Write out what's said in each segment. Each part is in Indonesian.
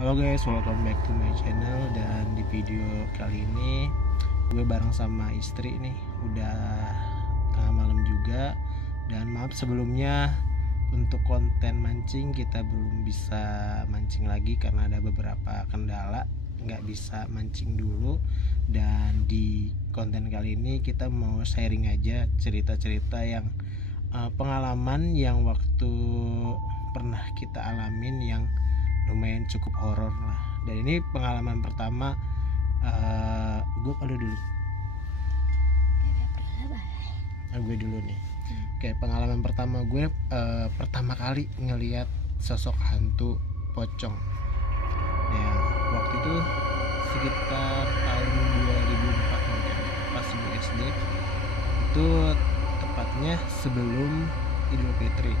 Halo guys, welcome back to my channel. Dan di video kali ini gue bareng sama istri nih. Udah tengah malam juga. Dan maaf sebelumnya untuk konten mancing kita belum bisa mancing lagi karena ada beberapa kendala, nggak bisa mancing dulu. Dan di konten kali ini kita mau sharing aja cerita-cerita yang pengalaman yang waktu pernah kita alamin yang lumayan cukup horor lah. Dan ini pengalaman pertama gue gue dulu nih. Oke, pengalaman pertama gue pertama kali ngelihat sosok hantu pocong. Ya, waktu itu sekitar tahun 2004 mungkin, pas gue SD. Itu tepatnya sebelum Idul Fitri.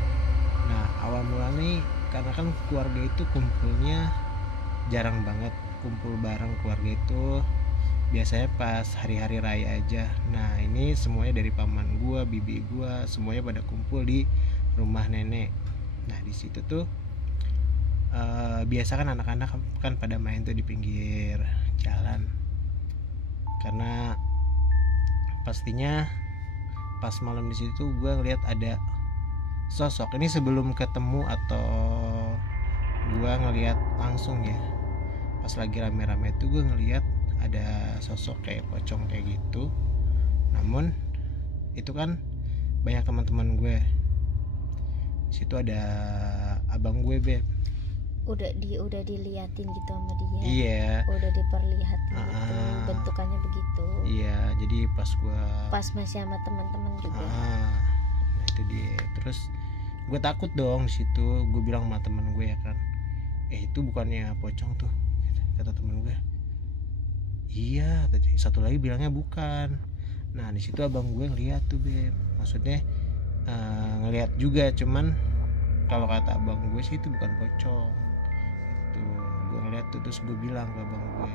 Nah, awal mula nih karena kan keluarga itu kumpulnya jarang banget, kumpul bareng keluarga itu biasanya pas hari-hari raya aja. Nah, ini semuanya dari paman gua, bibi gua, semuanya pada kumpul di rumah nenek. Nah, di situ tuh biasa kan anak-anak kan pada main tuh di pinggir jalan. Karena pastinya pas malam di situ gua ngeliat ada sosok. Ini sebelum ketemu atau gue ngelihat langsung ya, pas lagi rame-rame itu gue ngelihat ada sosok kayak pocong kayak gitu. Namun itu kan banyak teman-teman gue. Di situ ada abang gue, Beb. Udah diliatin gitu sama dia. Iya. Udah diperlihatin gitu, bentukannya begitu. Iya, jadi pas masih sama teman-teman juga. Nah, itu dia. Terus gue takut dong di situ. Gue bilang sama temen gue ya kan, itu bukannya pocong tuh, kata temen gue. Iya, satu lagi bilangnya bukan. Nah, di situ abang gue ngeliat tuh, Beb. Maksudnya ngeliat juga, cuman kalau kata abang gue sih itu bukan pocong. Itu gue ngeliat tuh, terus gue bilang ke abang gue,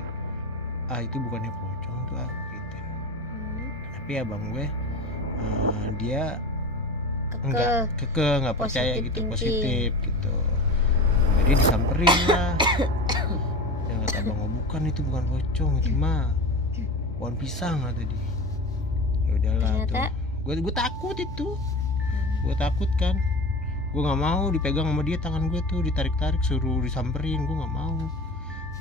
itu bukannya pocong tuh, gitu. Tapi abang gue dia nggak percaya gitu, positif gitu. Nah, dia disamperin lah. Yang kata abang, bukan, itu bukan pocong, itu mah pohon pisang, kata dia. Ya udahlah tuh, gue takut itu. Gue takut kan, gue nggak mau dipegang sama dia, tangan gue tuh ditarik-tarik, suruh disamperin, gue nggak mau.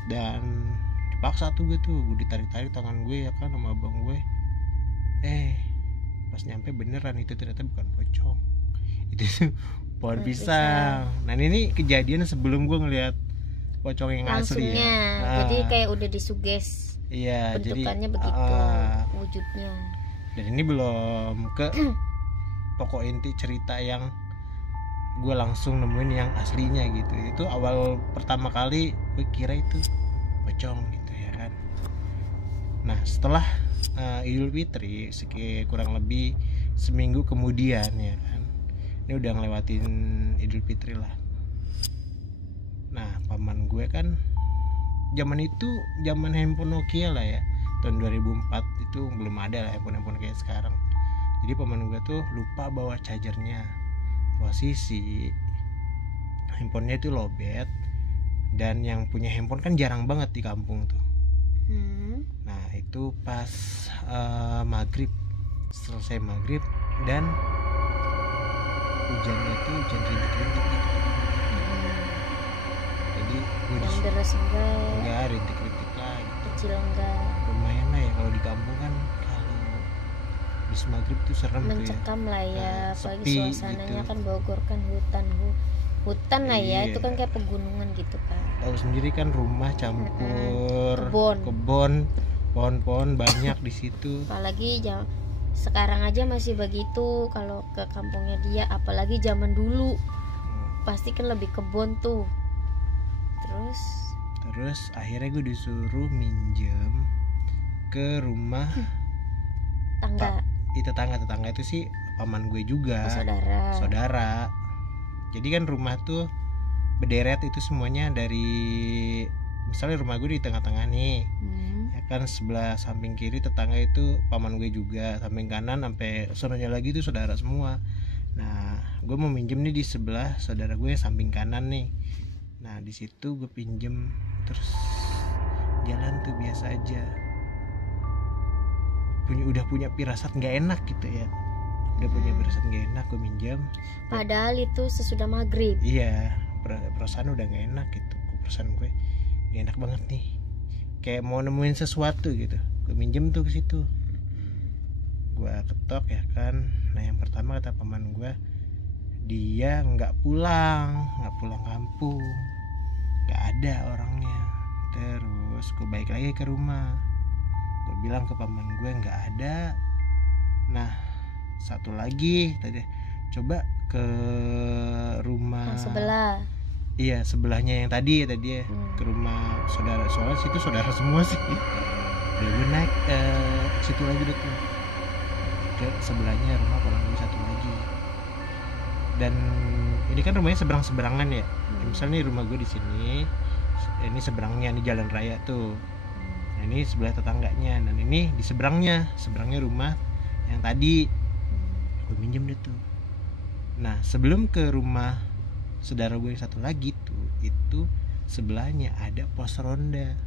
Dan dipaksa tuh gue ditarik-tarik tangan gue ya kan sama abang gue. Pas nyampe beneran itu ternyata bukan pocong, itu tuh pohon pisang. Nah, ini kejadian sebelum gue ngeliat pocong yang asli ya. Jadi kayak udah disuges. Iya, bentukannya jadi begitu wujudnya. Dan ini belum ke pokok inti cerita yang gue langsung nemuin yang aslinya gitu. Itu awal pertama kali gue kira itu pocong gitu ya kan. Nah, setelah Idul Fitri kurang lebih seminggu kemudian ya kan, ini udah ngelewatin Idul Fitri lah. Nah, paman gue kan zaman itu zaman handphone Nokia lah ya, tahun 2004 itu belum ada lah handphone kayak sekarang. Jadi paman gue tuh lupa bawa chargernya. Posisi handphonenya itu lowbat, dan yang punya handphone kan jarang banget di kampung tuh. Nah, itu pas maghrib, selesai maghrib, dan hujannya itu hujan rintik-rintik gitu. Jadi gue yang deras enggak rintik-rintik lah gitu. Kecil enggak, lumayan lah ya, kalau di kampung kan kalau habis maghrib tuh serem mencekam tuh ya. lah ya. Apalagi suasananya gitu. Kan Bogor kan hutan lah ya. Itu kan kayak pegunungan gitu kan. Tahu sendiri kan, rumah campur kebon, pohon-pohon banyak di situ. Apalagi sekarang aja masih begitu kalau ke kampungnya dia, apalagi zaman dulu pasti kan lebih kebon tuh. Terus akhirnya gue disuruh minjem ke rumah tetangga itu sih paman gue juga, saudara. Jadi kan rumah tuh berderet itu semuanya, dari misalnya rumah gue di tengah-tengah nih, ya kan, sebelah samping kiri tetangga itu paman gue juga, samping kanan sampai sononya lagi itu saudara semua. Nah, gue mau minjem nih di sebelah saudara gue samping kanan nih. Nah di situ gue pinjem, terus jalan tuh biasa aja. Udah punya firasat nggak enak gitu ya. Udah punya firasat nggak enak, gue minjem. Padahal itu sesudah maghrib. Iya, perasaan udah nggak enak gitu. Perasaan gue nggak enak banget nih. Kayak mau nemuin sesuatu gitu. Gue minjem tuh ke situ. Gue ketok ya kan. Nah yang pertama kata paman gue, dia nggak pulang kampung, nggak ada orangnya. Terus gue balik lagi ke rumah, gue bilang ke paman gue nggak ada. Nah satu lagi tadi, coba ke rumah Yang sebelah. Iya sebelahnya yang tadi ya ke rumah saudara, soalnya situ saudara semua sih. Udah gue naik situ lagi deh tuh, ke sebelahnya rumah orang gue satu lagi. Dan ini kan rumahnya seberang-seberangan ya. Misalnya rumah gue di sini, ini seberangnya, ini jalan raya tuh. Nah ini sebelah tetangganya, dan ini di seberangnya rumah yang tadi. Gue minjem deh tuh. Nah sebelum ke rumah saudara gue yang satu lagi tuh, itu sebelahnya ada pos ronda.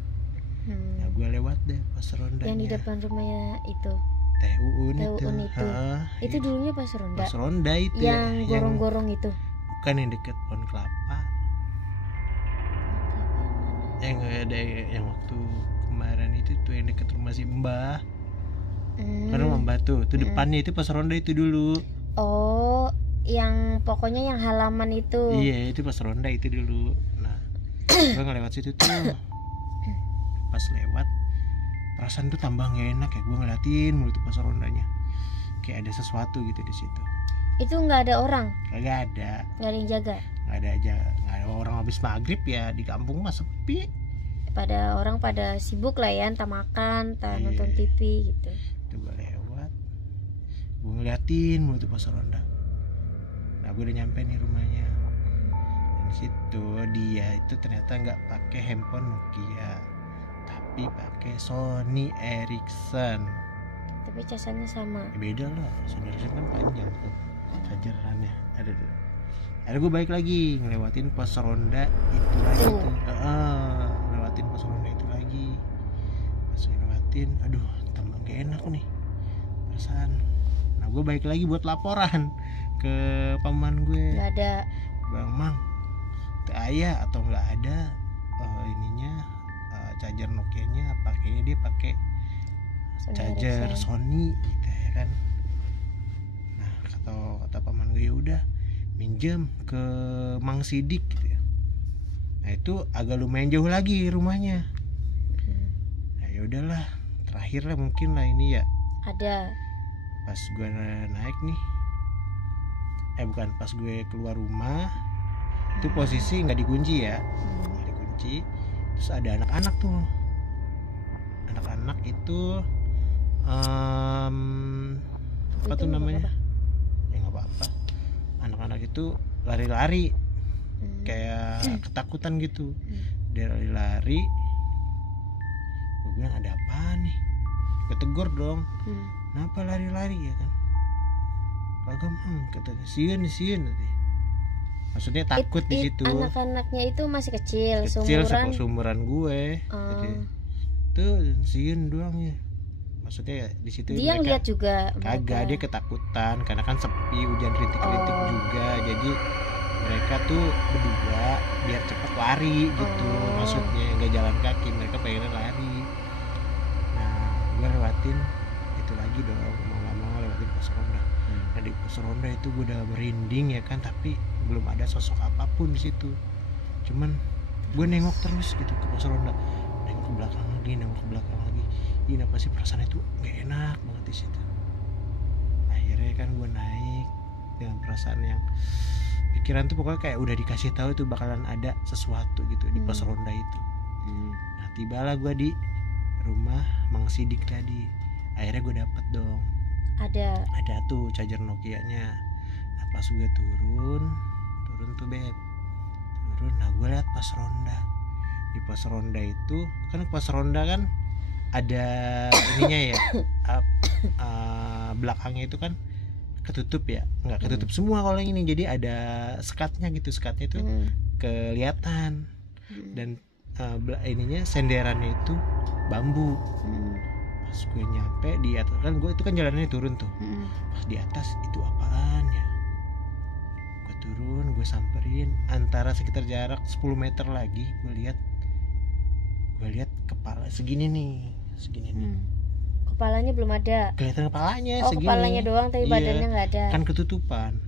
Nah gue lewat deh pos rondanya. Yang di depan rumahnya itu. TUUN itu. Itu dulunya pos ronda. Pos ronda itu yang gorong-gorong itu. Bukan yang deket pohon kelapa. Yang ada yang waktu kemarin itu tuh yang deket rumah si Mbah. Kan rumah Mbah tuh depannya itu pos ronda itu dulu. Oh, yang pokoknya yang halaman itu. Iya, itu pos ronda itu dulu. Nah, gue ngelewat situ tuh. Pas lewat, perasaan tuh tambah gak enak ya. Gue ngeliatin mulu tuh pos rondanya, kayak ada sesuatu gitu di situ. Itu nggak ada orang? Kagak ada. Nggak ada yang jaga? Nggak ada orang habis maghrib ya, di kampung mah sepi. Orang pada sibuk lah ya, entah makan, entah nonton TV gitu. Itu gue lewat, gue ngeliatin mulu tuh pos ronda. Nah gue udah nyampe nih rumahnya. Dan di situ dia itu ternyata nggak pakai handphone Nokia, tapi pakai Sony Ericsson. Tapi casannya sama. Ya beda lah, Sony Ericsson kan panjang tuh chargerannya. Ada tuh. Akhirnya gue balik lagi ngelewatin pos ronda itu lagi tuh. Ngelewatin pos ronda itu lagi. Pas ngelewatin, aduh tambah gak enak nih perasaan. Nah gue balik lagi buat laporan ke paman gue. Nggak ada. Bang Mang, teu aya atau nggak ada ininya charger Nokia-nya, pakainya dia pakai charger Sony gitu ya kan. Nah kata paman gue, ya udah minjem ke Mang Sidik gitu ya. Nah itu agak lumayan jauh lagi rumahnya. Nah ya udahlah, terakhir lah mungkin lah ini ya. Ada. Pas gue naik nih, bukan, pas gue keluar rumah itu posisi nggak dikunci ya, nggak dikunci. Terus ada anak-anak tuh, anak-anak itu apa tuh namanya? Ya nggak apa-apa. Anak-anak itu lari-lari kayak ketakutan gitu. Dia lari-lari. Gue bilang ada apa nih? Gue tegur dong. Kenapa lari-lari ya kan? Kagak Mang, katanya sieun nanti. Maksudnya takut di situ. Anak-anaknya itu masih kecil seumuran gue. Tuh sieun doang ya. Maksudnya ya di situ dia lihat juga. Kagak, dia ketakutan karena kan sepi, hujan rintik-rintik juga. Jadi mereka tuh berdua biar cepat lari gitu. Maksudnya nggak jalan kaki, mereka pengen lari. Nah, gue lewatin itu lagi dong, mau nggak mau lewatin pos ronda. Nah di pos ronda itu gue udah merinding ya kan, tapi belum ada sosok apapun di situ. Cuman gue nengok terus gitu ke pos ronda, nengok ke belakang lagi. Ini apa sih perasaan itu gak enak banget di situ. Akhirnya kan gue naik dengan perasaan yang pikiran tuh pokoknya kayak udah dikasih tahu tuh bakalan ada sesuatu gitu di pos ronda itu. Nah tibalah gue di rumah Mang Sidik tadi. Akhirnya gue dapet dong. Ada tuh charger Nokia-nya. Nah pas gue turun tuh Ben. Nah gue liat pos ronda. Di pos ronda itu kan pos ronda kan ada ininya ya. Belakangnya itu kan ketutup ya, nggak ketutup semua kalau yang ini, jadi ada sekatnya gitu, sekatnya itu kelihatan dan ininya senderannya itu bambu. Pas gue nyampe di atas kan, gue itu kan jalannya turun tuh, pas di atas itu apaan ya, gue turun, gue samperin, antara sekitar jarak 10 meter lagi gue lihat kepala segini nih. Kepalanya belum ada. Kelihatan kepalanya segini. Kepalanya doang tapi badannya nggak ada. Kan ketutupan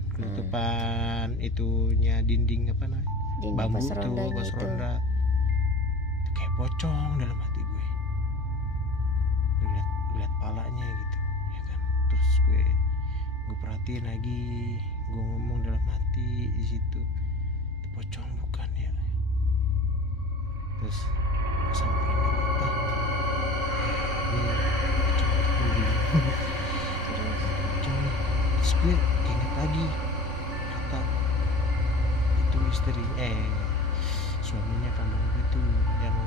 itunya dinding apa namanya? Dinding Bambu pos tuh, rondanya pos itu. ronda. Itu kayak pocong dalam hati gue. Lihat palanya gitu, ya kan. Terus gue perhatiin lagi, gue ngomong dalam hati di situ, itu pocong bukan ya? Terus gue samperin lagi, terus gue inget lagi kata itu istri suaminya paman gue tuh yang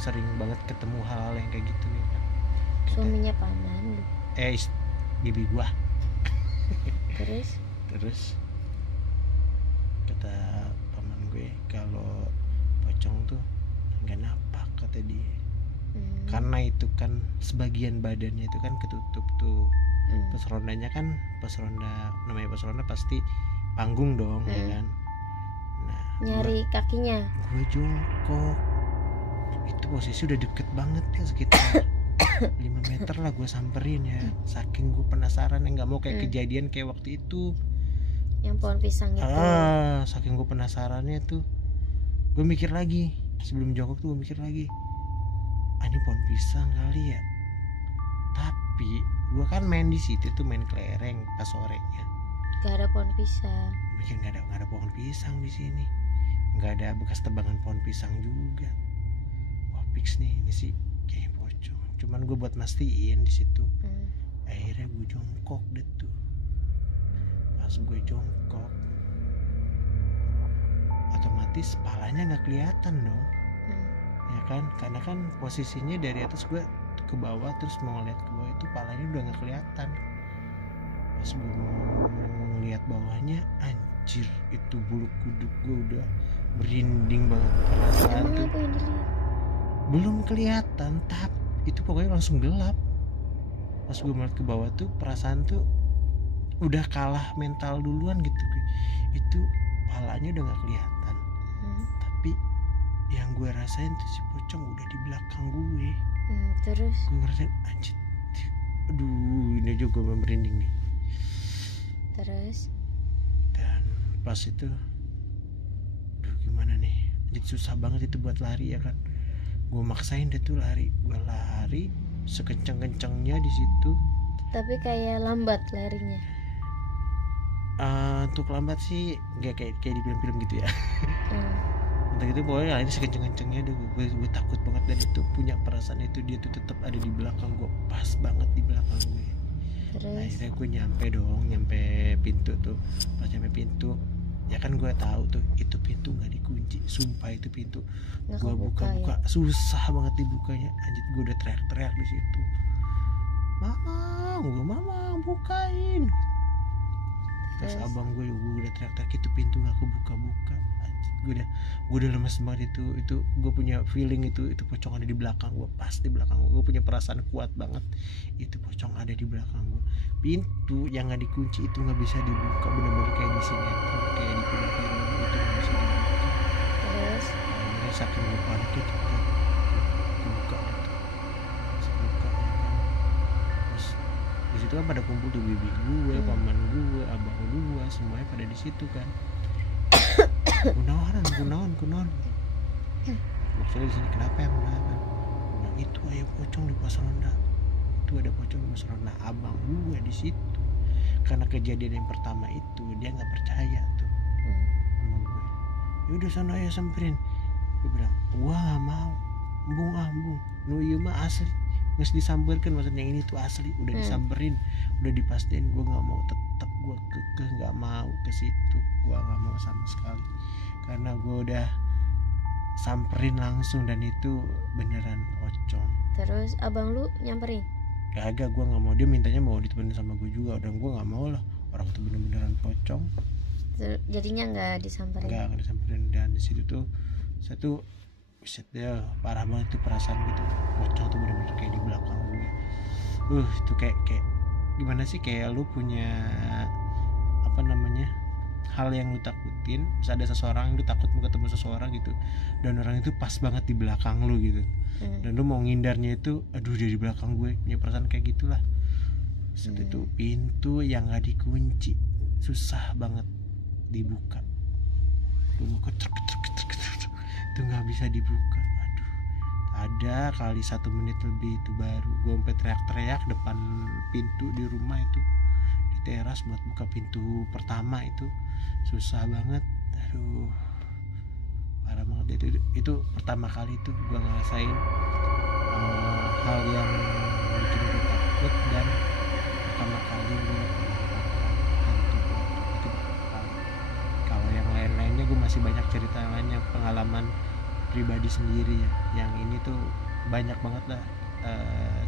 sering banget ketemu hal-hal yang kayak gitu ya kan. Suaminya paman lu. Bibi gua. Terus kata paman gue kalau pocong tuh nggak napak kata dia. Karena itu kan sebagian badannya itu kan ketutup tuh. Pos rondanya kan, namanya pos ronda pasti panggung dong ya kan. Nah, nyari kakinya. Gue jongkok. Itu posisi udah deket banget ya, sekitar 5 meter lah gue samperin ya. Saking gue penasaran, nggak mau kayak kejadian kayak waktu itu yang pohon pisang itu. Saking gue penasarannya tuh, gue mikir lagi sebelum jongkok tuh, gue mikir lagi, ini pohon pisang kali ya. Tapi gue kan main di situ tuh, main kelereng pas sorenya. Gak ada pohon pisang. Gue mikir nggak ada pohon pisang di sini, nggak ada bekas tebangan pohon pisang juga. Wah fix nih, ini sih kayak pocong. Cuman gue buat mastiin di situ. Akhirnya gue jongkok deh tuh. Pas gue jongkok, otomatis palanya nggak kelihatan dong. Ya kan, karena kan posisinya dari atas gue ke bawah, terus mau ngeliat ke bawah itu palanya udah nggak kelihatan. Pas gue mau ngeliat bawahnya, anjir itu bulu kuduk gue udah merinding banget. Perasaan tuh apa yang dilihat? belum kelihatan, tapi itu pokoknya langsung gelap. Pas gue ngeliat ke bawah tuh, perasaan tuh udah kalah mental duluan gitu. Itu palanya udah nggak kelihatan, tapi yang gue rasain tuh si pocong udah di belakang gue. Terus gue ngerasain anjir, aduh ini juga gue merinding nih. Terus dan pas itu, aduh gimana nih, jadi susah banget itu buat lari ya kan. Gue maksain deh tuh lari, gue lari sekencang-kencangnya di situ. tapi kayak lambat larinya. Untuk lambat sih nggak kayak di film-film gitu ya. Entah gitu, pokoknya lari sekencang-kencangnya deh. Gue takut banget, dan itu punya perasaan itu dia tuh tetap ada di belakang gue, pas banget di belakang gue. Terus Akhirnya gue nyampe pintu tuh. Pas nyampe pintu, ya kan gue tahu tuh itu pintu nggak dikunci. Sumpah itu pintu gue buka-buka ya? Susah banget dibukanya. Anjir, gue udah teriak-teriak di situ, mama bukain. Terus abang gue udah teriak-teriak, itu pintu nggak kebuka-buka. Anjir, gue udah lemes banget. Itu gue punya feeling itu pocong ada di belakang gue, pas di belakang gue punya perasaan kuat banget itu pocong ada di belakang gue. Pintu yang nggak dikunci itu nggak bisa dibuka, bener-bener kayak di sinetron, kayak di film-film itu nggak bisa dibuka. Terus akhirnya saking gue paniknya cepet kebuka gitu. Terus buka ya kan. Terus di situ kan pada kumpul tuh, bibi gue, paman gue, abang gue, semuanya pada di situ kan. Kunaon. Maksudnya di sini kenapa ya, Nah, itu ayo pocong di pos ronda. Itu ada pocong di pos ronda. Abang gue di situ. Karena kejadian yang pertama itu dia nggak percaya tuh sama gue. Yaudah sana ayo samperin. Gue bilang, gua nggak mau. Embung. Nu ieu mah asli. Nges disamperkan, maksudnya ini tuh asli. Udah disamperin, udah dipastiin. Gue nggak mau, tetap gue kekeh nggak mau ke situ. Gue nggak mau sama sekali. Karena gue udah samperin langsung dan itu beneran pocong. Terus abang lu nyamperin? Kagak, gue nggak mau. Dia mintanya mau ditemenin sama gue juga. Dan gue nggak mau lah. orang tuh bener-beneran pocong. Jadinya nggak disamperin. Nggak disamperin. Dan di situ tuh saya tuh buset deh, parah banget tuh perasaan gitu, pocong tuh bener-bener kayak di belakang gue. Itu kayak gimana sih, kayak lu punya apa namanya, hal yang lu takutin, terus ada seseorang, lu takut mau ketemu seseorang gitu, dan orang itu pas banget di belakang lu gitu, dan lu mau ngindarnya itu, aduh dia di belakang gue, punya perasaan kayak gitulah. Itu pintu yang nggak dikunci, susah banget dibuka, lu buka itu nggak bisa dibuka. Aduh, ada kali 1 menit lebih itu baru gue sampai teriak-teriak depan pintu di rumah itu, di teras buat buka pintu pertama itu susah banget. Aduh, parah banget itu pertama kali tuh gue ngerasain hal yang bikin gue takut, dan pertama kali gue hantu itu pertama kali. Kalau yang lain-lainnya gue masih banyak cerita lainnya, pengalaman pribadi sendiri ya. Yang ini tuh banyak banget lah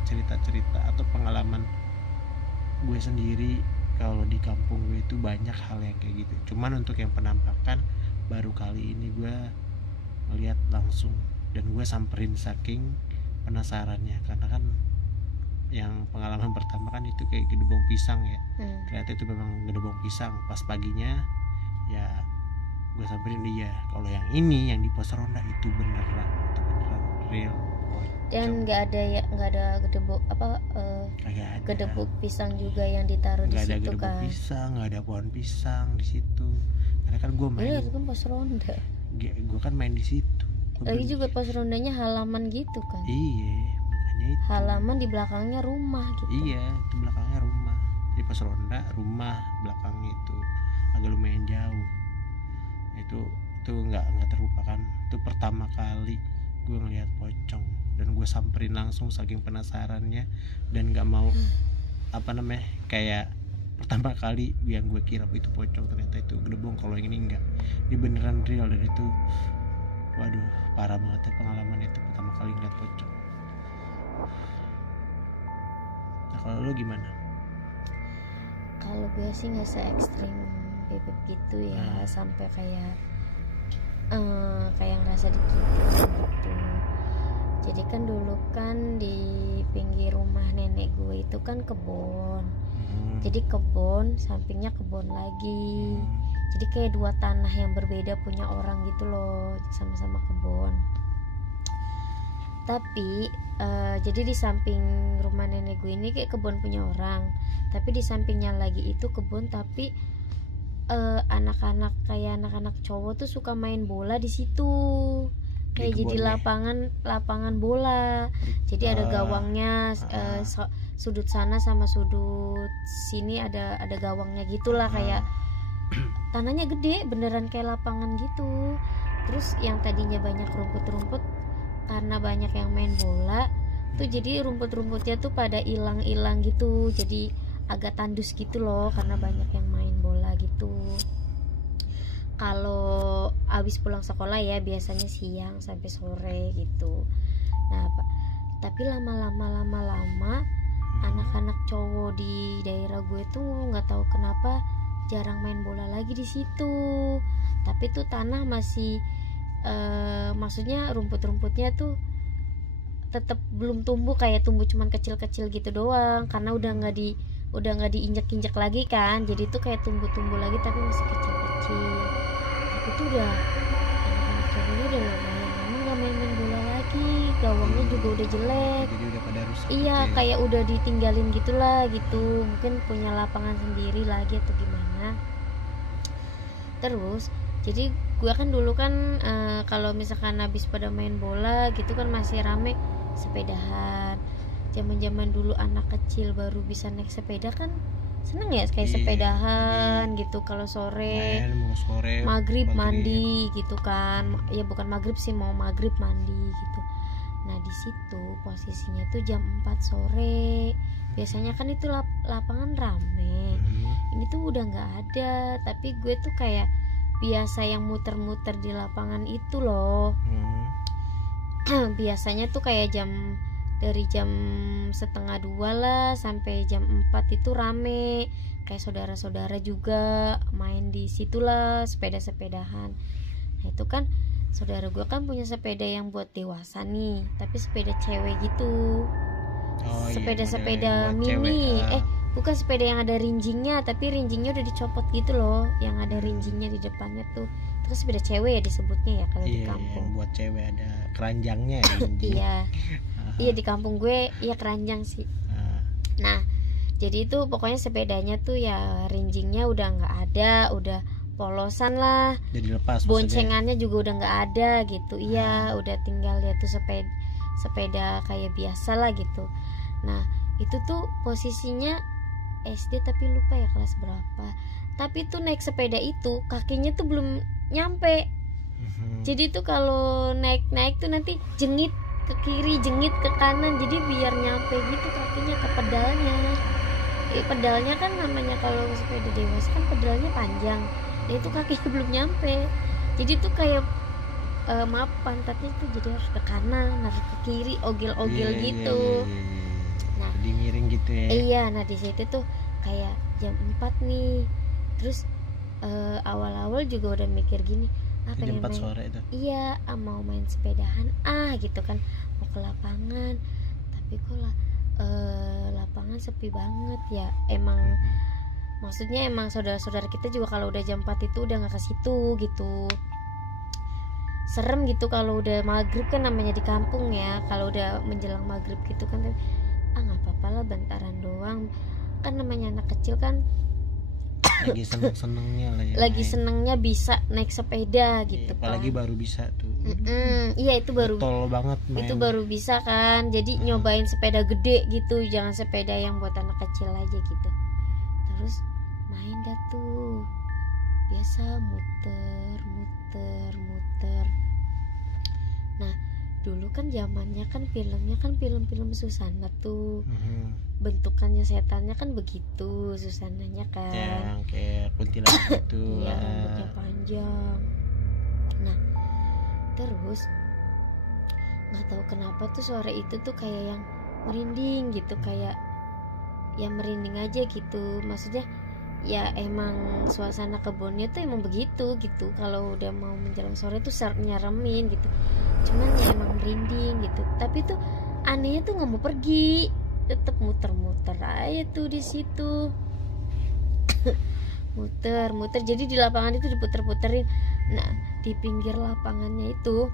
cerita-cerita atau pengalaman gue sendiri. Kalau di kampung gue itu banyak hal yang kayak gitu. Cuman untuk yang penampakan baru kali ini gue melihat langsung, dan gue samperin saking penasarannya, karena kan yang pengalaman pertama kan itu kayak gedebong pisang ya. Ternyata itu memang gedebong pisang. Pas paginya ya gue samperin dia, kalau yang ini yang di pos ronda itu beneran real. Dan nggak ada gedebok gedebok pisang juga yang ditaruh di situ kan? Nggak ada gedebok pisang, nggak ada pohon pisang di situ. Karena kan gue main. Itu kan pos ronda. Gue kan main di situ. Lagi juga pos rondanya halaman gitu kan? Iya, makanya itu. Halaman di belakangnya rumah gitu. Iya, itu belakangnya rumah. Jadi pos ronda rumah, belakangnya itu agak lumayan jauh. Itu nggak terlupakan. Itu pertama kali gue ngelihat pocong, dan gue samperin langsung saking penasarannya, dan nggak mau kayak pertama kali yang gue kira itu pocong, ternyata itu gedebong. Kalau yang ini enggak, ini beneran real. Dan itu waduh, parah banget ya pengalaman itu pertama kali ngeliat pocong. Nah, kalau lu gimana? Kalau gue sih nggak se ekstrim bebek gitu ya, sampai kayak ngerasa dikitin gitu. Jadi kan dulu kan di pinggir rumah nenek gue itu kan kebun. Jadi kebun, sampingnya kebun lagi. Jadi kayak 2 tanah yang berbeda punya orang gitu loh, sama-sama kebun. Tapi jadi di samping rumah nenek gue ini kayak kebun punya orang, tapi di sampingnya lagi itu kebun, tapi anak-anak cowok tuh suka main bola di situ. Kayak jadi lapangan bola. Jadi ada gawangnya, sudut sana sama sudut sini ada gawangnya gitulah, kayak tanahnya gede beneran kayak lapangan gitu. Terus yang tadinya banyak rumput-rumput, karena banyak yang main bola tuh, jadi rumput-rumputnya tuh pada hilang-hilang gitu, jadi agak tandus gitu loh, karena banyak yang main bola gitu. Kalau abis pulang sekolah ya biasanya siang sampai sore gitu. Nah, tapi lama-lama anak-anak cowok di daerah gue tuh nggak tahu kenapa jarang main bola lagi di situ. Tapi tuh tanah masih maksudnya rumput-rumputnya tuh tetap belum tumbuh, kayak tumbuh cuman kecil-kecil gitu doang, karena udah nggak diinjek-injek lagi kan. Jadi tuh kayak tumbuh lagi tapi masih kecil-kecil. Tapi tuh udah anak-anak cowoknya udah lumayan lama nggak main bola lagi, gawangnya juga udah jelek. Jadi udah pada rusak. Iya, gitu. kayak udah ditinggalin gitulah gitu. Mungkin punya lapangan sendiri lagi atau gimana. Terus jadi gue kan dulu kan kalau misalkan habis pada main bola gitu kan masih rame sepedahan. Zaman dulu anak kecil baru bisa naik sepeda kan seneng ya, kayak sepedahan gitu. Kalau sore maghrib mandi gitu kan, ya bukan maghrib sih, mau maghrib mandi gitu. Nah di situ posisinya tuh jam 4 sore, biasanya kan itu lapangan rame. Ini tuh udah nggak ada, tapi gue tuh kayak biasa yang muter-muter di lapangan itu loh. Biasanya tuh kayak jam dari jam 1:30 lah sampai jam 4 itu rame, kayak saudara-saudara juga main di situlah, sepeda-sepedahan. Nah itu kan saudara gue kan punya sepeda yang buat dewasa nih, tapi sepeda cewek gitu. Sepeda-sepeda mini, bukan sepeda yang ada rinjingnya, tapi rinjingnya udah dicopot gitu loh, yang ada rinjingnya di depannya tuh. Itu kan sepeda cewek ya disebutnya ya kalau di kampung. Buat cewek ada keranjangnya. Iya di kampung gue iya keranjang sih. Nah jadi itu pokoknya sepedanya tuh ya rinjingnya udah nggak ada, udah polosan lah. Jadi lepas. Boncengannya juga udah nggak ada gitu. Iya udah tinggal ya tuh sepeda kayak biasa lah gitu. Nah itu tuh posisinya SD tapi lupa ya kelas berapa. Tapi tuh naik sepeda itu kakinya tuh belum nyampe. Jadi tuh kalau naik tuh nanti jengit ke kiri, jengit ke kanan, jadi biar nyampe gitu kakinya ke pedalnya. Pedalnya kan namanya kalau sepeda dewasa kan pedalnya panjang, nah itu kakinya belum nyampe, jadi tuh kayak maaf pantatnya tuh jadi harus ke kanan, harus ke kiri, ogil-ogil gitu. Nah jadi miring gitu ya. Iya, nah di situ tuh kayak jam 4 nih, terus awal-awal juga udah mikir gini, pengen main sore itu. Iya, mau main sepedahan gitu kan, mau ke lapangan, tapi kok lapangan sepi banget ya. Maksudnya emang saudara-saudara kita juga kalau udah jam 4 itu udah nggak ke situ gitu, serem gitu kalau udah maghrib kan, namanya di kampung ya, kalau udah menjelang maghrib gitu kan nggak apa-apa lah bentaran doang kan, namanya anak kecil kan lagi seneng-senengnya lah ya, lagi senengnya bisa naik sepeda gitu. Apalagi baru bisa tuh. Iya itu baru tol banget main. Itu baru bisa kan, jadi nyobain sepeda gede gitu, jangan sepeda yang buat anak kecil aja gitu. Terus main dah tuh biasa muter. Nah dulu kan zamannya kan filmnya kan film-film Susana tuh. Bentukannya setannya kan begitu Susananya kan, yang kayak kuntilanak gitu. Iya rambutnya panjang. Nah terus nggak tahu kenapa tuh sore itu tuh kayak yang merinding gitu, kayak ya merinding aja gitu. Maksudnya ya emang suasana kebunnya tuh emang begitu gitu, kalau udah mau menjelang sore tuh nyaremin gitu. Cuman ya emang merinding gitu. Tapi tuh anehnya tuh nggak mau pergi, tetap muter-muter aja tuh di situ. muter jadi di lapangan itu diputer-puterin. Nah di pinggir lapangannya itu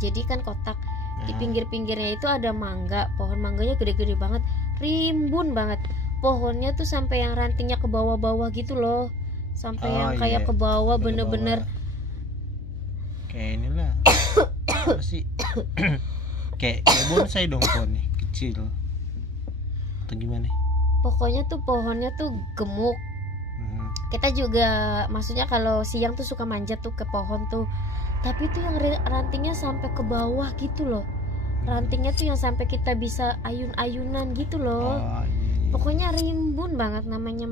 jadi kan kotak, di pinggir-pinggirnya itu ada mangga, pohon mangganya gede-gede banget, rimbun banget pohonnya tuh, sampai yang rantingnya ke bawah-bawah gitu loh, sampai yang kayak ke bawah, bener-bener kayak inilah apa sih kayak bonsai dong, pohon nih kecil atau gimana? Pokoknya tuh pohonnya tuh gemuk. Kita juga maksudnya kalau siang tuh suka manjat tuh ke pohon tuh, tapi tuh yang rantingnya sampai ke bawah gitu loh. Rantingnya tuh yang sampai kita bisa ayun-ayunan gitu loh. Pokoknya rimbun banget, namanya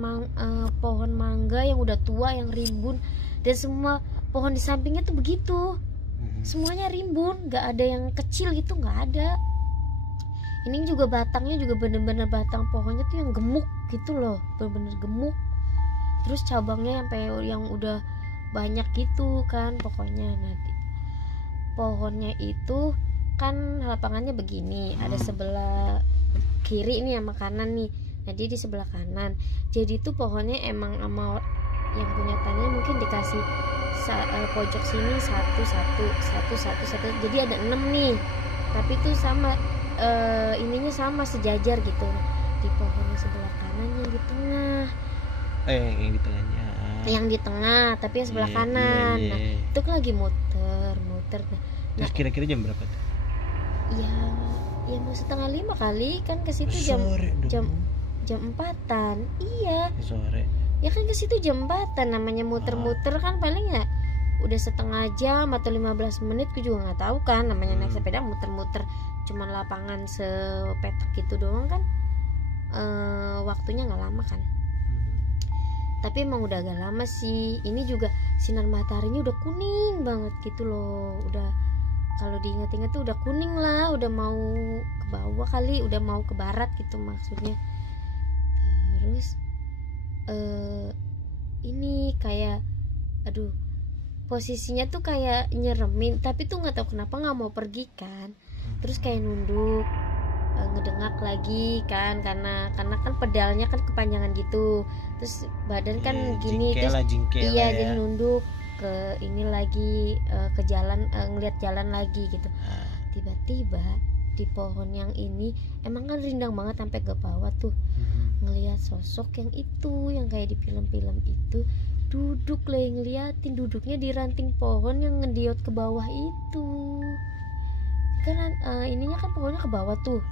pohon mangga yang udah tua yang rimbun, dan semua pohon di sampingnya tuh begitu. Semuanya rimbun, nggak ada yang kecil gitu, nggak ada. Ini juga batangnya juga bener-bener batang pohonnya tuh yang gemuk gitu loh, bener-bener gemuk. Terus cabangnya sampai yang udah banyak gitu kan pokoknya. Nanti pohonnya itu kan lapangannya begini, ada sebelah kiri nih sama kanan nih. Nah dia di sebelah kanan, jadi tuh pohonnya emang sama yang punya tanah mungkin dikasih pojok sini satu, jadi ada 6 nih, tapi tuh sama ininya sama sejajar gitu. Di pohon sebelah kanan yang di tengah, yang di tengahnya, yang di tengah tapi yang sebelah kanan. Nah itu kan lagi muter. Terus kira-kira jam berapa tuh? Ya mau 4:30 kali kan ke situ, jam 4-an. Iya sore ya kan ke situ jam 4-an, namanya muter-muter kan paling ya udah setengah jam atau 15 menit, gue juga nggak tahu kan, namanya naik sepeda muter-muter, cuman lapangan sepetak gitu doang kan, waktunya nggak lama kan. Tapi emang udah agak lama sih. Ini juga sinar mataharinya udah kuning banget gitu loh, udah kalau diinget-inget tuh udah kuning lah, udah mau ke bawah kali, udah mau ke barat gitu maksudnya. Terus ini kayak aduh, posisinya tuh kayak nyeremin, tapi tuh nggak tahu kenapa nggak mau pergi kan. Terus kayak nunduk, ngedengak lagi kan, karena kan pedalnya kan kepanjangan gitu, terus badan kan gini, terus iya ya. jadi nunduk ke ini lagi, ke jalan, ngeliat jalan lagi gitu. Tiba-tiba di pohon yang ini emang kan rindang banget sampai ke bawah tuh, ngelihat sosok yang itu yang kayak di film-film itu duduk lah, ngeliatin, duduknya di ranting pohon yang ngediot ke bawah itu kan. Ininya kan pohonnya ke bawah tuh,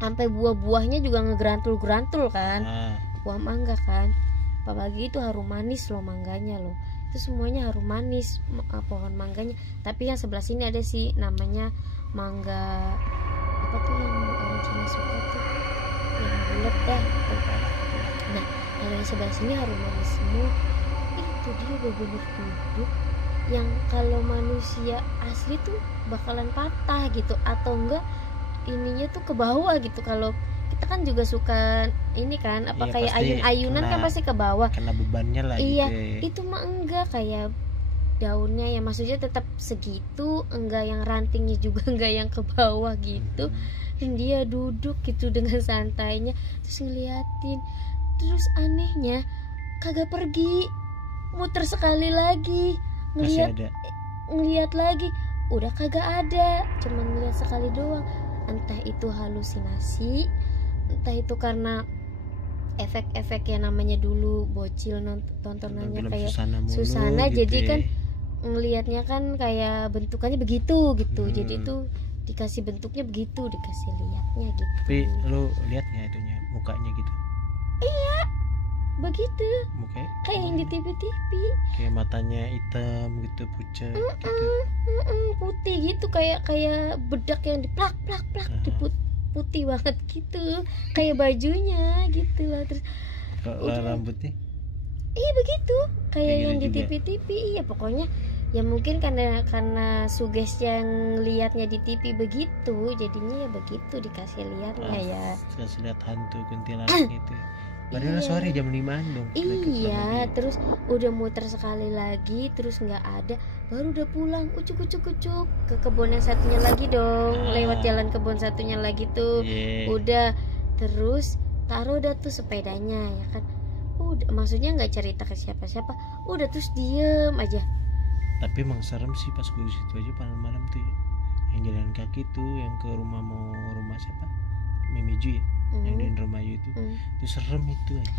sampai buah-buahnya juga ngegerantul-gerantul kan, buah mangga kan, apalagi itu harum manis loh mangganya loh, itu semuanya harum manis pohon mangganya. Tapi yang sebelah sini ada sih namanya mangga apa tuh yang orang Cina suka tuh, yang bulat dah tuh. Nah kalau yang sebelah sini harum manis semua. Itu dia bener-bener duduk yang kalau manusia asli tuh bakalan patah gitu, atau enggak ininya tuh ke bawah gitu. Kalau kita kan juga suka ini kan, apa kayak ayun-ayunan kan pasti ke bawah, kena bebannya lah iya gitu. Itu mah enggak, kayak daunnya ya maksudnya tetap segitu, enggak yang rantingnya juga enggak yang ke bawah gitu. Dan dia duduk gitu dengan santainya terus ngeliatin, terus anehnya kagak pergi, muter sekali lagi, ngeliat lagi, udah kagak ada, cuman ngeliat sekali doang. Entah itu halusinasi, entah itu karena efek-efek yang namanya dulu bocil tontonannya kayak Susana gitu, jadi kan ngelihatnya kan kayak bentukannya begitu gitu, jadi itu dikasih bentuknya begitu, dikasih lihatnya gitu. Tapi lu lihat nggak itunya, mukanya gitu? Iya begitu, mukanya kayak yang di TV-TV, kayak matanya hitam gitu, pucat gitu. Putih gitu, kayak bedak yang diplak putih banget gitu, kayak bajunya gitu lah. Terus kalau rambutnya iya begitu, kayak yang di juga. TV-TV. Iya pokoknya ya mungkin karena suges yang liatnya di TV begitu, jadinya ya begitu dikasih lihatnya ya. Dikasih lihat hantu kuntilanak gitu. Padahal sore jam 5-an dong. Iya, terus udah muter sekali lagi, terus nggak ada, baru udah pulang, ucuk ke kebun yang satunya lagi dong, lewat jalan kebun satunya lagi tuh. Udah, terus taruh dah tuh sepedanya ya kan. Udah, maksudnya nggak cerita ke siapa-siapa, udah terus diem aja. Tapi emang serem sih pas gue di situ aja malam-malam tuh ya. Yang jalan kaki tuh, yang ke rumah siapa? Memeju ya. Yang di Indramayu itu serem itu aja.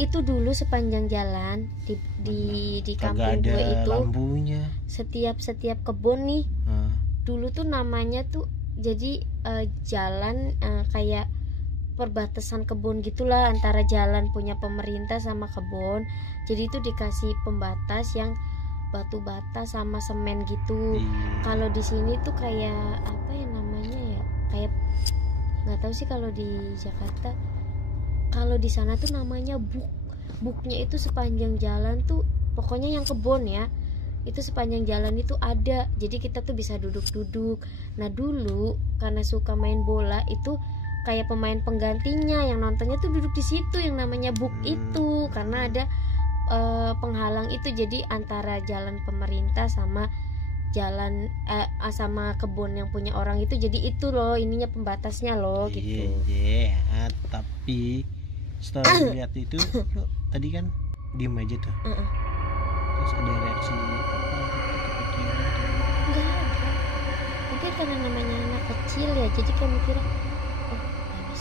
Itu dulu sepanjang jalan di kampung gue itu lampunya. Setiap kebun nih dulu tuh namanya tuh jadi jalan kayak perbatasan kebun gitulah, antara jalan punya pemerintah sama kebun. Jadi itu dikasih pembatas yang batu bata sama semen gitu. Kalau di sini tuh kayak apa ya namanya ya, kayak nggak tahu sih kalau di Jakarta. Kalau di sana tuh namanya buknya itu sepanjang jalan tuh, pokoknya yang kebun ya, itu sepanjang jalan itu ada. Jadi kita tuh bisa duduk-duduk. Nah dulu karena suka main bola itu kayak pemain penggantinya yang nontonnya tuh duduk di situ yang namanya buk itu, karena ada penghalang itu. Jadi antara jalan pemerintah sama jalan sama kebun yang punya orang itu, jadi itu loh ininya pembatasnya loh gitu. Tapi setelah lihat itu tadi kan diem aja tuh. Terus ada reaksi apa kepikiran? Enggak ada. Mungkin karena namanya anak kecil ya, jadi kayak mikir habis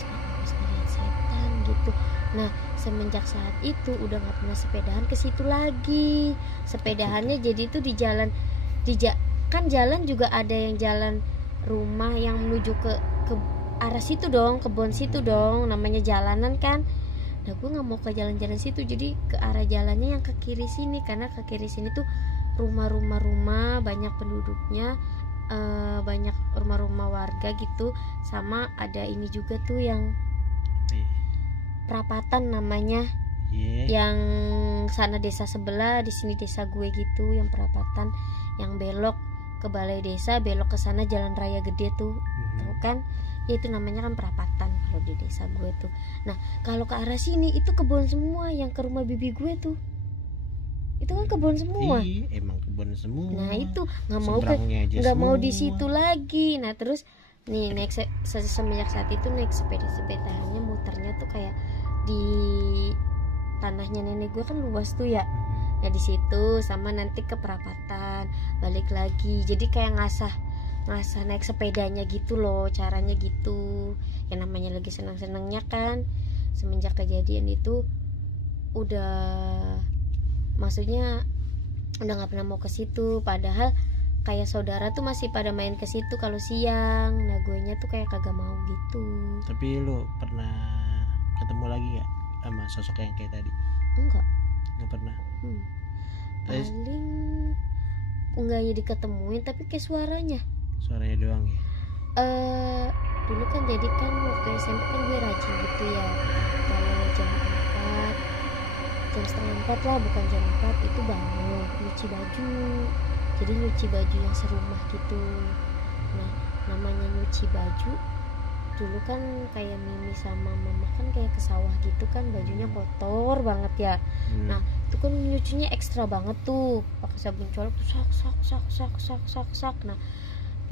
ngeliat setan gitu. Nah semenjak saat itu udah nggak pernah sepedahan ke situ lagi. Sepedahannya jadi itu di jalan kan jalan juga ada yang jalan rumah yang menuju ke arah situ dong, kebun situ dong, namanya jalanan kan. Nah gue nggak mau ke jalan-jalan situ, jadi ke arah jalannya yang ke kiri sini, karena ke kiri sini tuh rumah banyak penduduknya, banyak rumah-rumah warga gitu, sama ada ini juga tuh yang perapatan namanya. Yang sana desa sebelah, di sini desa gue gitu, yang perapatan yang belok ke balai desa, belok ke sana jalan raya gede tuh, tahu kan? Ya itu namanya kan perapatan kalau di desa gue tuh. Nah kalau ke arah sini itu kebun semua, yang ke rumah bibi gue tuh itu kan kebun semua. Emang kebun semua. Nah itu Seberangnya aja nggak mau semua. di situ lagi. Nah terus nih naik semenjak saat itu naik sepedahannya muternya tuh kayak di tanahnya nenek gue kan luas tuh ya. Nah di situ sama nanti ke perapatan balik lagi. Jadi kayak ngasah naik sepedanya gitu loh, caranya gitu. Yang namanya lagi senang-senangnya kan. Semenjak kejadian itu udah, maksudnya udah nggak pernah mau ke situ. Padahal kayak saudara tuh masih pada main ke situ kalau siang. Nah guenya tuh kayak kagak mau gitu. Tapi lu pernah ketemu lagi nggak sama sosok yang kayak tadi? Nggak pernah. Terus Paling enggak ya diketemuin, tapi kayak suaranya doang ya. Dulu kan jadi kan waktu SMP kan gue rajin gitu ya. Kalau jam 4, jam setengah 4 lah, bukan jam 4 itu bangun nyuci baju. Jadi nyuci baju yang serumah gitu. Nah namanya nyuci baju dulu kan kayak Mimi sama mama kan kayak ke sawah gitu kan, bajunya kotor banget ya. Nah itu kan nyucinya ekstra banget tuh, pakai sabun colok tuh sak. Nah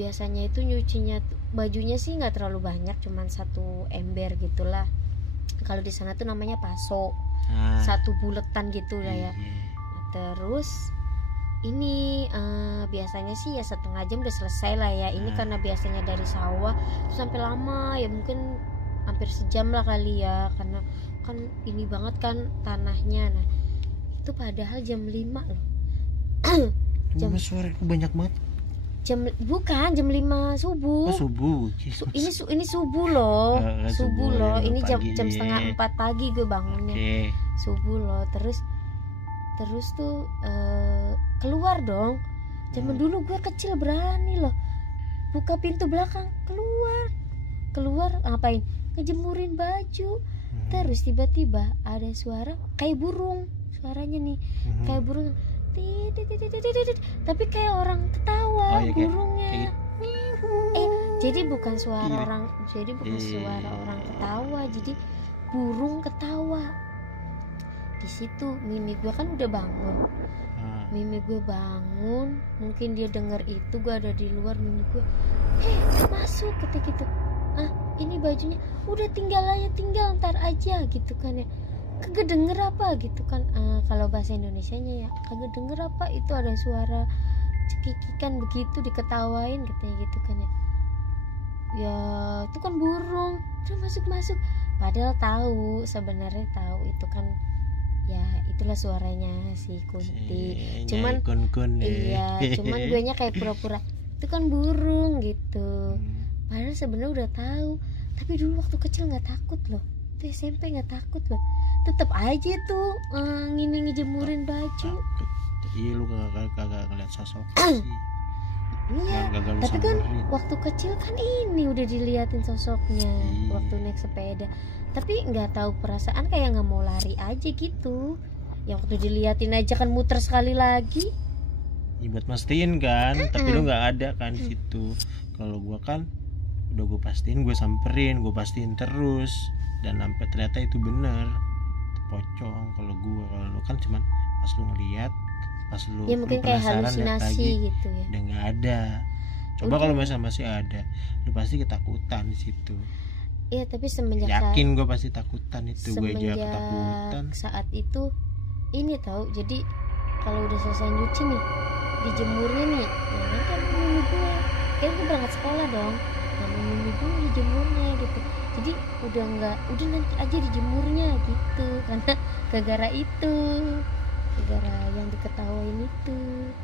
biasanya itu nyucinya bajunya sih nggak terlalu banyak, cuman 1 ember gitulah. Kalau di sana tuh namanya paso, 1 buletan gitu lah ya. Nah, terus ini biasanya sih ya setengah jam udah selesai lah ya. Ini karena biasanya dari sawah sampai lama ya, mungkin hampir sejam lah kali ya, karena kan ini banget kan tanahnya. Nah itu padahal jam 5 loh. Jam suara banyak banget. Bukan jam 5 subuh. Subuh. Ini subuh loh. Subuh loh. Ini jam pagi. setengah 4 pagi gue bangunnya. Subuh loh. Terus tuh keluar dong. Zaman dulu gue kecil berani loh buka pintu belakang, keluar ngapain? Ngejemurin baju. Terus tiba-tiba ada suara kayak burung, suaranya nih kayak burung, tapi kayak orang ketawa. Burungnya jadi bukan suara orang, jadi bukan suara orang ketawa, jadi burung ketawa. Di situ Mimi gue kan udah bangun. Mimi gue bangun, mungkin dia denger itu gue ada di luar. Mimi gue, masuk kata gitu. Ini bajunya udah tinggal ntar aja gitu kan ya. Kagak denger apa gitu kan. Kalau bahasa Indonesianya ya, kagak denger apa itu ada suara cekikikan begitu, diketawain katanya gitu kan ya. Ya itu kan burung, udah masuk. Padahal sebenarnya tahu itu kan ya itulah suaranya si Kunti. Cuman iya, cuman guenya kayak pura-pura itu kan burung gitu. Padahal sebenarnya udah tahu. Tapi dulu waktu kecil nggak takut loh. Itu SMP nggak takut loh. Tetap aja tuh ngejemurin baju. Iya, lu kagak ngeliat sosok sih. Iya, tapi kan waktu kecil kan ini udah diliatin sosoknya waktu naik sepeda. Tapi nggak tahu perasaan kayak nggak mau lari aja gitu. Yang waktu diliatin aja kan muter sekali lagi. Ya, buat mastiin kan, tapi lu nggak ada kan di situ. Kalau gua kan udah gue pastiin, gue samperin, gue pastiin terus, dan sampai ternyata itu benar, pocong. Kalau lu kan cuman pas lu ngeliat, pas lu ya mungkin kayak halusinasi gitu ya. Udah nggak ada. Coba kalau misalnya masih ada, lu pasti ketakutan di situ. Iya, tapi semenjak yakin gue pasti takutan itu. Gue aja ketakutan saat itu. Ini tahu, jadi kalau udah selesai nyuci nih, dijemurnya nih, ya nanti Mimi gue berangkat sekolah dong. Sama Mimi gue dijemurnya gitu. Jadi udah nanti aja dijemurnya gitu, karena gara-gara yang diketawain itu.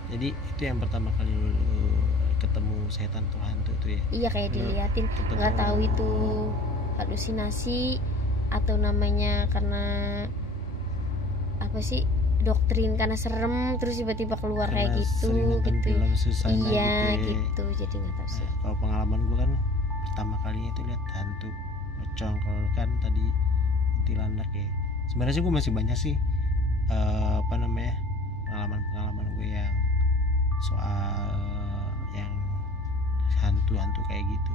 Jadi itu yang pertama kali lu ketemu setan tuh, hantu tuh ya? Iya, kayak diliatin, nggak tahu itu halusinasi atau namanya karena apa sih, doktrin karena serem terus tiba-tiba keluar kayak gitu. Iya gitu, jadi nggak tahu sih. Kalau pengalaman gue kan pertama kalinya itu lihat hantu pocong. Kalau kan tadi kuntilanak ya, sebenarnya sih gue masih banyak sih pengalaman gue yang soal yang hantu-hantu kayak gitu.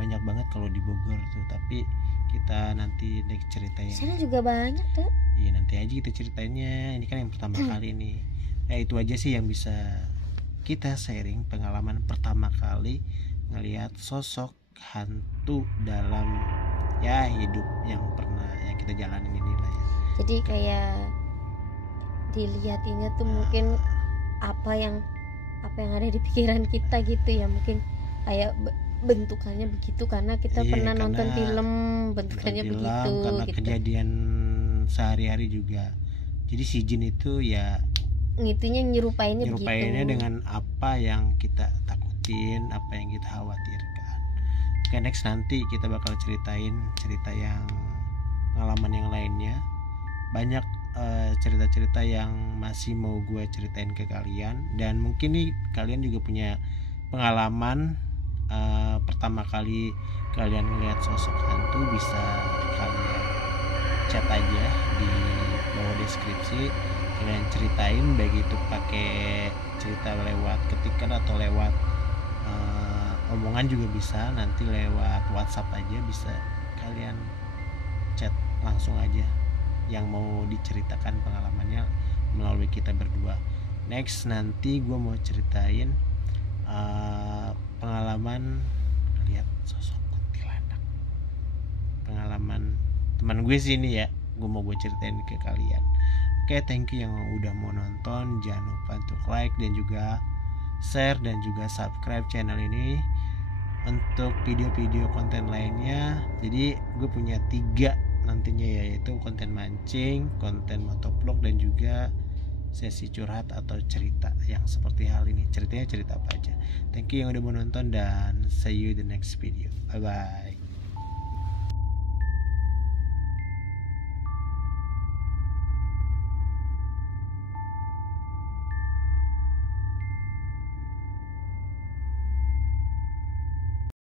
Banyak banget kalau di Bogor tuh, tapi kita nanti next ceritain. Sana juga banyak tuh. Iya, nanti aja kita ceritainnya. Ini kan yang pertama kali nih. Ya itu aja sih yang bisa kita sharing, pengalaman pertama kali ngelihat sosok hantu dalam ya hidup yang pernah yang kita jalanin ini lah ya. Jadi kayak dilihatinnya tuh mungkin apa yang ada di pikiran kita gitu ya, mungkin kayak bentukannya begitu karena kita Iya, pernah karena nonton film bentukannya Nonton film, begitu karena gitu. kejadian sehari-hari juga. Jadi si jin itu ya Ngitunya nyerupainnya nyerupainnya begitu. dengan apa yang kita takutin, apa yang kita khawatirkan. Oke, next nanti kita bakal ceritain cerita yang pengalaman yang lainnya. Banyak cerita-cerita yang masih mau gue ceritain ke kalian, dan mungkin nih kalian juga punya pengalaman pertama kali kalian melihat sosok hantu, bisa kalian chat aja di bawah deskripsi, kalian ceritain, baik itu pakai cerita lewat ketikan atau lewat omongan juga bisa, nanti lewat WhatsApp aja bisa, kalian chat langsung aja yang mau diceritakan pengalamannya melalui kita berdua. Next nanti gue mau ceritain pengalaman lihat sosok kuntilanak, pengalaman teman gue sini ya, gue mau gue ceritain ke kalian. Oke, thank you yang udah mau nonton, jangan lupa untuk like dan juga share dan juga subscribe channel ini untuk video-video konten lainnya. Jadi gue punya 3 nantinya, yaitu konten mancing, konten motovlog, dan juga sesi curhat atau cerita yang seperti hal ini. Ceritanya cerita apa aja. Thank you yang udah mau nonton dan see you the next video. Bye bye.